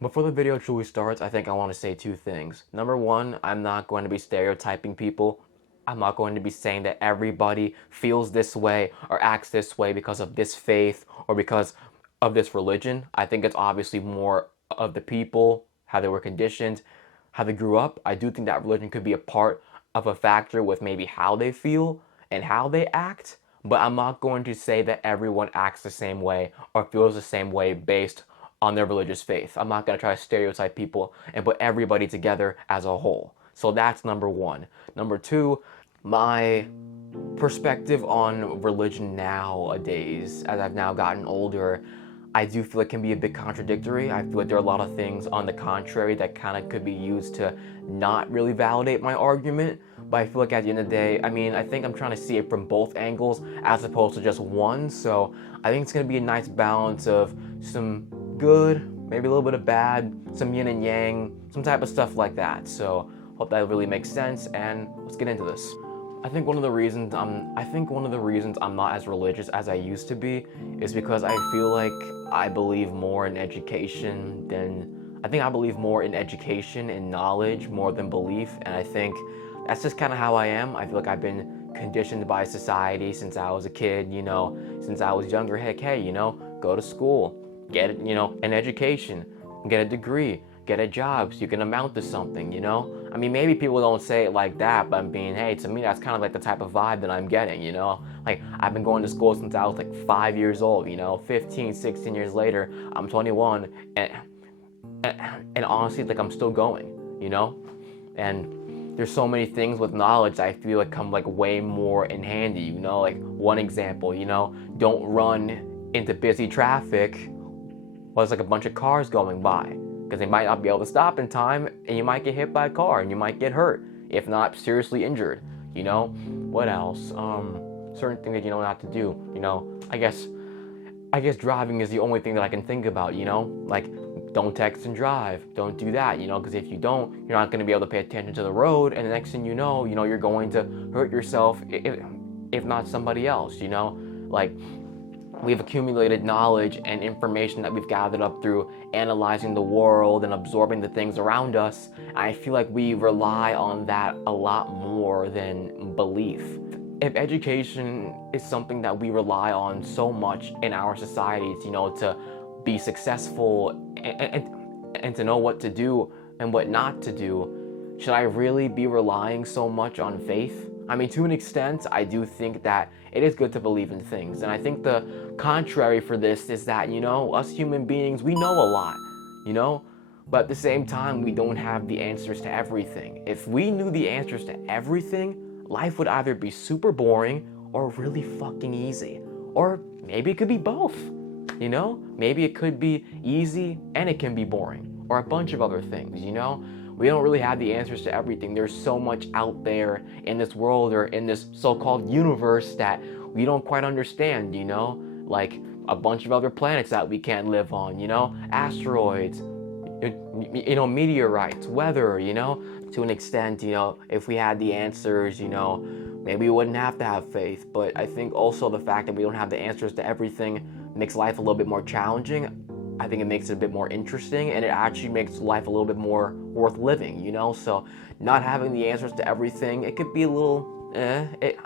Before the video truly starts, I think I want to say two things. Number one, I'm not going to be stereotyping people. I'm not going to be saying that everybody feels this way or acts this way because of this faith or because of this religion. I think it's obviously more of the people, how they were conditioned, how they grew up. I do think that religion could be a part of a factor with maybe how they feel and how they act, but I'm not going to say that everyone acts the same way or feels the same way based on their religious faith. I'm not going to try to stereotype people and put everybody together as a whole. So that's number one. Number two, my perspective on religion nowadays, as I've now gotten older, I do feel it can be a bit contradictory. I feel like there are a lot of things on the contrary that kind of could be used to not really validate my argument. But I feel like at the end of the day, I think I'm trying to see it from both angles as opposed to just one. So I think it's going to be a nice balance of some good, maybe a little bit of bad, some yin and yang, some type of stuff like that. So hope that really makes sense, and let's get into this. I think one of the reasons I'm not as religious as I used to be is because I feel like I believe more in education and knowledge more than belief, and I think that's just kind of how I am. I feel like I've been conditioned by society since I was a kid, since I was younger. Heck, hey, go to school, get, an education, get a degree, get a job so you can amount to something, maybe people don't say it like that, but hey, to me, that's kind of like the type of vibe that I'm getting, Like, You I've been going to school since I was like 5 years old, 15, 16 years later, I'm 21, and honestly, like, I'm still going, And there's so many things with knowledge that I feel like come like way more in handy, Like, one example, don't run into busy traffic while there's like a bunch of cars going by, because they might not be able to stop in time, and you might get hit by a car and you might get hurt, if not seriously injured. What else? Certain things that you know not to do. I guess driving is the only thing that I can think about. Like, don't text and drive. Don't do that. Because if you don't, you're not going to be able to pay attention to the road, and the next thing you know, you're going to hurt yourself, if not somebody else. Like, we've accumulated knowledge and information that we've gathered up through analyzing the world and absorbing the things around us. I feel like we rely on that a lot more than belief. If education is something that we rely on so much in our societies, to be successful and to know what to do and what not to do, should I really be relying so much on faith? To an extent, I do think that it is good to believe in things. And I think the contrary for this is that, us human beings, we know a lot, But at the same time, we don't have the answers to everything. If we knew the answers to everything, life would either be super boring or really fucking easy. Or maybe it could be both, Maybe it could be easy and it can be boring. Or a bunch of other things, We don't really have the answers to everything. There's so much out there in this world or in this so-called universe that we don't quite understand, Like a bunch of other planets that we can't live on, Asteroids, meteorites, weather, To an extent, if we had the answers, maybe we wouldn't have to have faith. But I think also the fact that we don't have the answers to everything makes life a little bit more challenging. I think it makes it a bit more interesting, and it actually makes life a little bit more worth living, So not having the answers to everything, it could be a little, it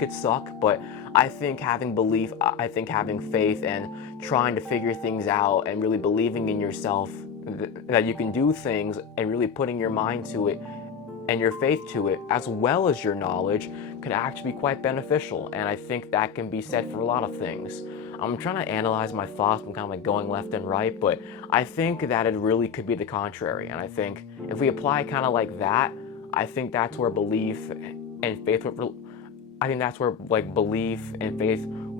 could suck, but I think having belief, I think having faith and trying to figure things out and really believing in yourself that you can do things and really putting your mind to it and your faith to it, as well as your knowledge, could actually be quite beneficial. And I think that can be said for a lot of things. I'm trying to analyze my thoughts. I'm kind of like going left and right, but I think that it really could be the contrary. And I think if we apply kind of like that, I think that's where belief and faith with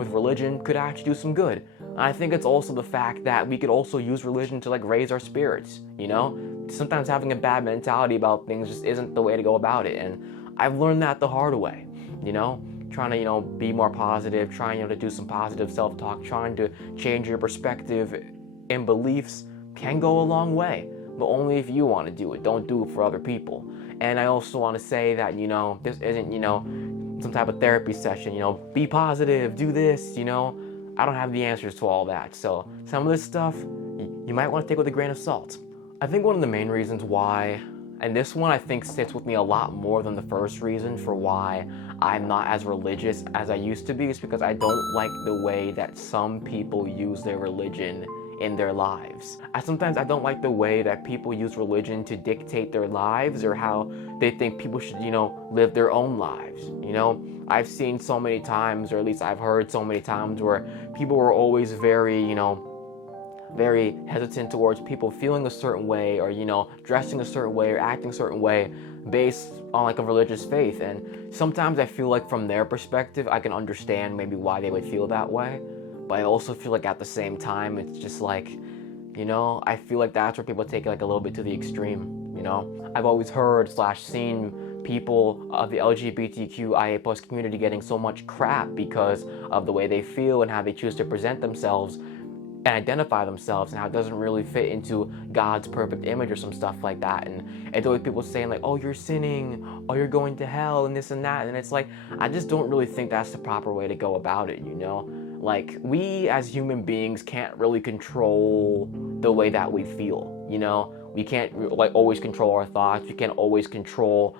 religion could actually do some good. And I think it's also the fact that we could also use religion to like raise our spirits, Sometimes having a bad mentality about things just isn't the way to go about it. And I've learned that the hard way, Trying to, be more positive, trying, to do some positive self-talk, trying to change your perspective and beliefs can go a long way, but only if you want to do it. Don't do it for other people. And I also want to say that, this isn't, some type of therapy session, be positive, do this, I don't have the answers to all that. So some of this stuff, you might want to take with a grain of salt. I think one of the main reasons why, and this one I think sits with me a lot more than the first reason for why I'm not as religious as I used to be, is because I don't like the way that some people use their religion in their lives. Sometimes I don't like the way that people use religion to dictate their lives, or how they think people should, live their own lives. I've seen so many times, or at least I've heard so many times, where people were always very hesitant towards people feeling a certain way, or dressing a certain way or acting a certain way based on like a religious faith. And sometimes I feel like from their perspective I can understand maybe why they would feel that way, but I also feel like at the same time it's just like, I feel like that's where people take it like a little bit to the extreme. I've always heard / seen people of the LGBTQIA plus community getting so much crap because of the way they feel and how they choose to present themselves and identify themselves, and how it doesn't really fit into God's perfect image or some stuff like that. And it's always people saying like, oh, you're sinning, oh, you're going to hell, and this and that. And it's like, I just don't really think that's the proper way to go about it. Like, we as human beings can't really control the way that we feel. We can't like always control our thoughts. We can't always control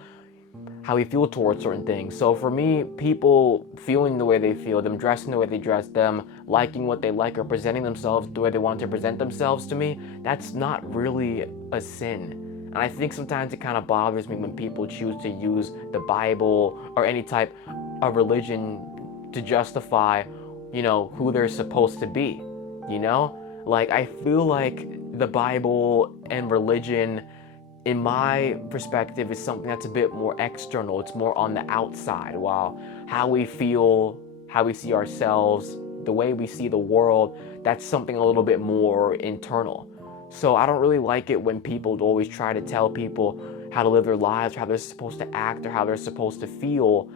how we feel towards certain things. So for me, people feeling the way they feel, them dressing the way they dress, them liking what they like, or presenting themselves the way they want to present themselves, to me, that's not really a sin. And I think sometimes it kind of bothers me when people choose to use the Bible or any type of religion to justify, who they're supposed to be. Like, I feel like the Bible and religion, in my perspective, is something that's a bit more external. It's more on the outside, while how we feel, how we see ourselves, the way we see the world, that's something a little bit more internal. So I don't really like it when people always try to tell people how to live their lives, how they're supposed to act, or how they're supposed to feel,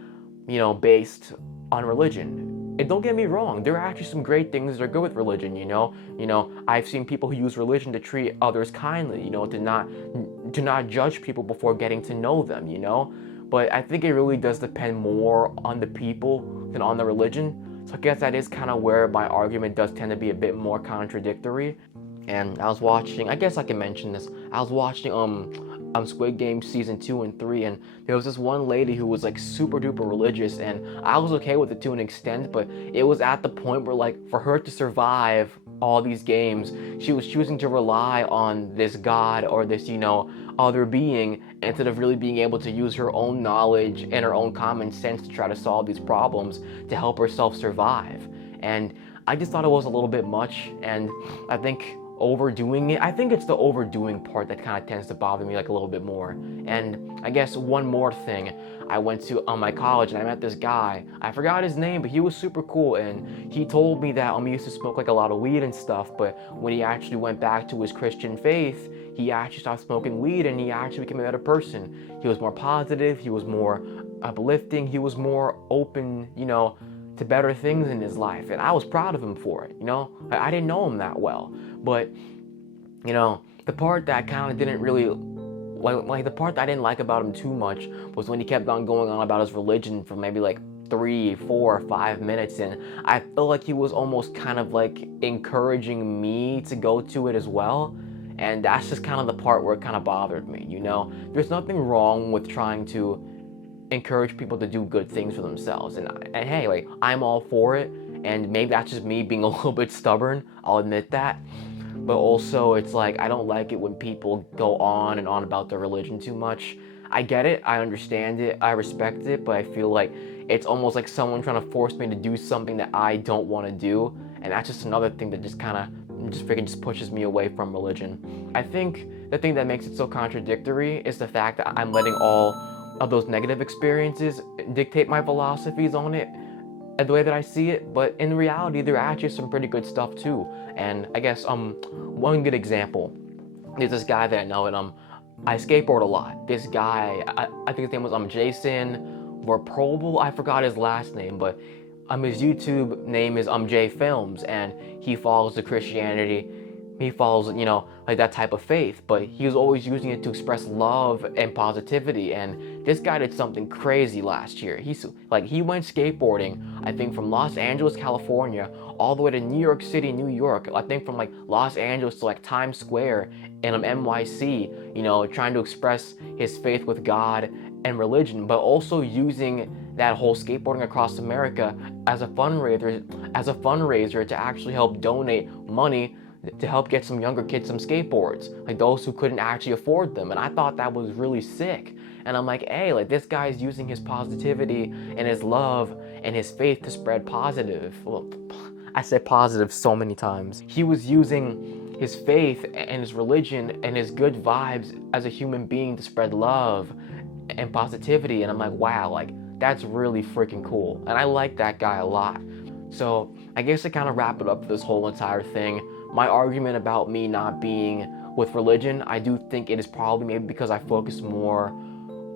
based on religion. And don't get me wrong, there are actually some great things that are good with religion, I've seen people who use religion to treat others kindly, to not judge people before getting to know them, But I think it really does depend more on the people than on the religion. So I guess that is kind of where my argument does tend to be a bit more contradictory. And I was watching, I guess I can mention this, I was watching Squid Game season 2 and 3, and there was this one lady who was like super duper religious, and I was okay with it to an extent, but it was at the point where, like, for her to survive all these games, she was choosing to rely on this God or this, other being, instead of really being able to use her own knowledge and her own common sense to try to solve these problems to help herself survive. And I just thought it was a little bit much, and I think overdoing it, I think it's the overdoing part that kind of tends to bother me like a little bit more. And I guess one more thing, I went to my college and I met this guy. I forgot his name, but he was super cool, and he told me that he used to smoke like a lot of weed and stuff, but when he actually went back to his Christian faith, he actually stopped smoking weed and he actually became a better person. He was more positive, he was more uplifting, he was more open, to better things in his life, and I was proud of him for it. I didn't know him that well, but the part that kind of didn't really like the part that I didn't like about him too much was when he kept on going on about his religion for maybe like 3, 4, 5 minutes, and I felt like he was almost kind of like encouraging me to go to it as well. And that's just kind of the part where it kind of bothered me. There's nothing wrong with trying to encourage people to do good things for themselves, and hey, like, I'm all for it, and maybe that's just me being a little bit stubborn, I'll admit that. But also, it's like, I don't like it when people go on and on about their religion too much. I get it, I understand it, I respect it, but I feel like it's almost like someone trying to force me to do something that I don't want to do, and that's just another thing that just kind of just pushes me away from religion. I think the thing that makes it so contradictory is the fact that I'm letting all of those negative experiences dictate my philosophies on it and the way that I see it, but in reality there are actually some pretty good stuff too. And I guess one good example is this guy that I know, and I skateboard a lot. This guy, I think his name was Jason Verprobel, I forgot his last name, but his YouTube name is J Films, and he follows the Christianity. He follows, like that type of faith, but he was always using it to express love and positivity. And this guy did something crazy last year. He went skateboarding, I think from Los Angeles, California, all the way to New York City, New York. I think from like Los Angeles to like Times Square in NYC, you know, trying to express his faith with God and religion, but also using that whole skateboarding across America as a fundraiser to actually help donate money to help get some younger kids some skateboards, like those who couldn't actually afford them. And I thought that was really sick. And I'm like, hey, like this guy's using his positivity and his love and his faith to spread positive. Well, I said positive so many times. He was using his faith and his religion and his good vibes as a human being to spread love and positivity. And I'm like, wow, like that's really freaking cool. And I like that guy a lot. So I guess to kind of wrap it up for this whole entire thing, my argument about me not being with religion, I do think it is probably maybe because I focus more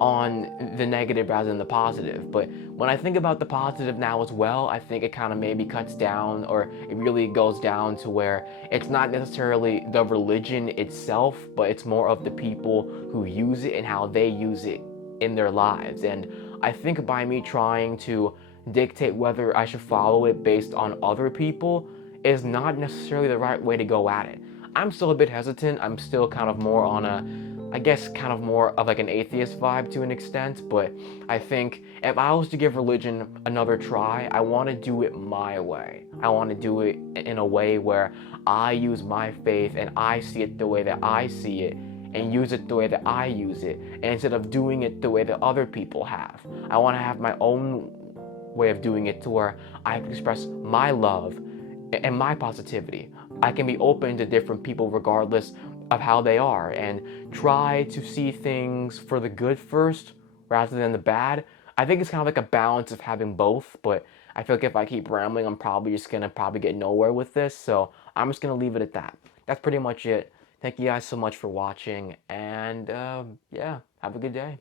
on the negative rather than the positive. But when I think about the positive now as well, I think it kind of maybe cuts down, or it really goes down to where it's not necessarily the religion itself, but it's more of the people who use it and how they use it in their lives. And I think by me trying to dictate whether I should follow it based on other people is not necessarily the right way to go at it. I'm still a bit hesitant. I'm still kind of more on I guess kind of more of like an atheist vibe to an extent, but I think if I was to give religion another try, I want to do it my way. I want to do it in a way where I use my faith and I see it the way that I see it and use it the way that I use it, and instead of doing it the way that other people have. I want to have my own way of doing it to where I can express my love and my positivity. I can be open to different people regardless of how they are, and try to see things for the good first rather than the bad. I think it's kind of like a balance of having both, but I feel like if I keep rambling, I'm probably just gonna get nowhere with this, so I'm just gonna leave it at that. That's pretty much it. Thank you guys so much for watching, and yeah, have a good day.